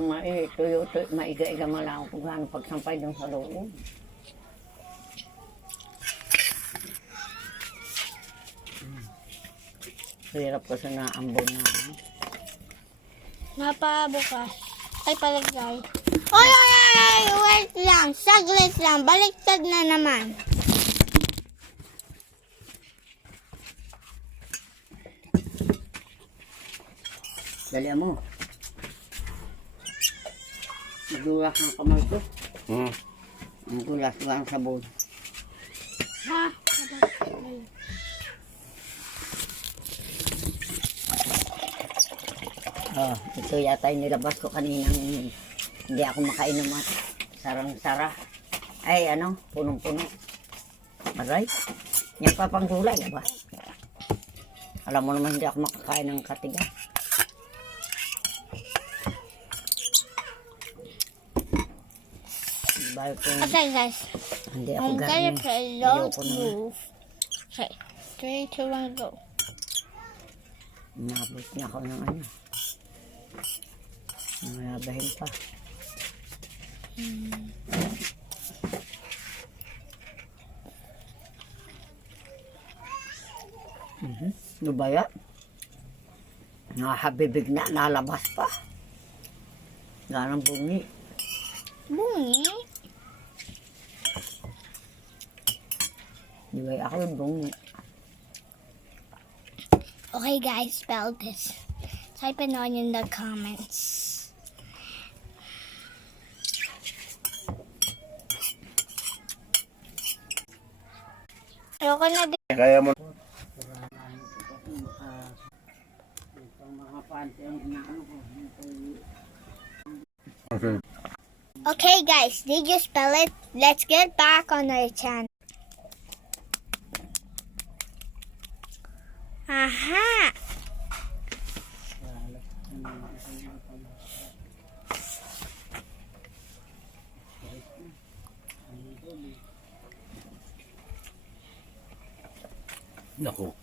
para tuyo, maiga-iga mo lang kung gaano pagsampay doon sa loob. Hirap kasi na ambon na. Napabukas. Ay, palagay. Oy, oy, oy, oy, wait lang. Saglit lang. Baliktad na naman. Dali mo. Magulas ng kamay ko. Magulas ba ang sabon? Ha? Oh, ito yata yung nilabas ko kaninang hindi ako makainom at sarang-sara. Ay, ano, punong-puno. Aray, yan pa pang gulay, ba? Alam mo naman hindi ako makakain ng katiga. Dahil kung Okay, guys. hindi ako I'm gonna garni, play ayoko Don't na. Move. Okay. 3, 2, 1, go. Nabot niya ako ng ano. Nangyagahin pa. Lubaya. Nakahabibig na, nalabas pa. Ganang bungi. Bungi? Di ba ako yung bungi? Okay, guys, spell this. Type it on in the comments. Ayoko na din. Kaya mo. Okay, guys, did you spell it? Let's get back on our channel. Aha! Naku.